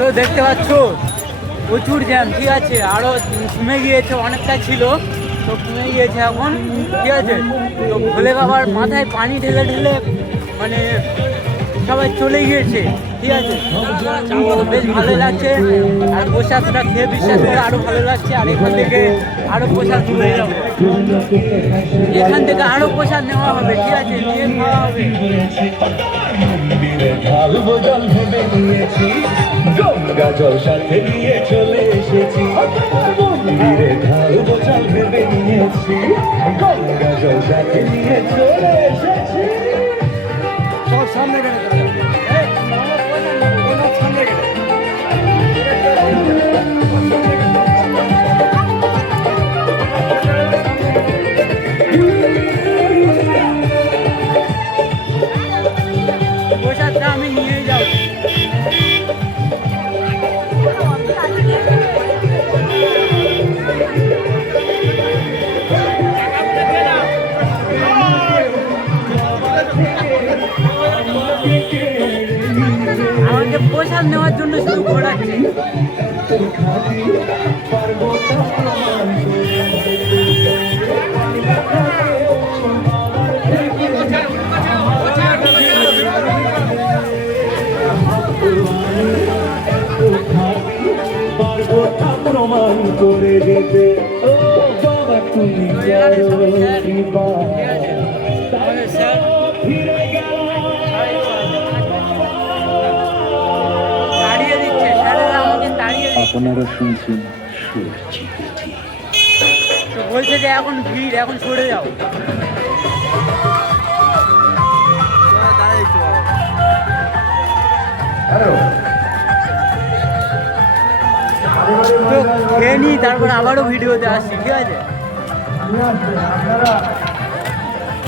তো দেখতে পাচ্ছ প্রচুর জ্যাম, ঠিক আছে। আরও কমে গিয়েছে, অনেকটা ছিল তো কমে গিয়েছে এখন, ঠিক আছে। তো ভোলে বাবার মাথায় পানি ঢেলে ঢেলে মানে সবাই চলে গিয়েছে, ঠিক আছে। তো বেশ ভালো লাগছে, আর প্রসাদটা খেয়ে বিশ্বাস করে আরও ভালো লাগছে। আর এখান থেকে আরও প্রসাদ নিয়ে যাবো, এখান থেকে আরও প্রসাদ নেওয়া হবে, ঠিক আছে, নিয়ে খাওয়া হবে। গঙ্গা জল সাথে নিয়ে চলে এসেছি, মন্দিরে ঢালবো জল ভেবে নিয়েছি, গঙ্গা জল সাথে নিয়ে চলে এসেছি। সব সামনে গেলে সামনে গেলে প্রসাদটা আমি নিয়ে যাবো। আমাকে প্রসাদ নেওয়ার জন্য শুধু ঘোরাচ্ছে। প্রমাণ করে দিতে ও বাবা তুমি আপনারা শুনছেন তো বলছে যে এখন ভিড়, এখন সরে যাও। তো খেয়ে নিই, তারপর আবারও ভিডিওতে আসছি, ঠিক আছে।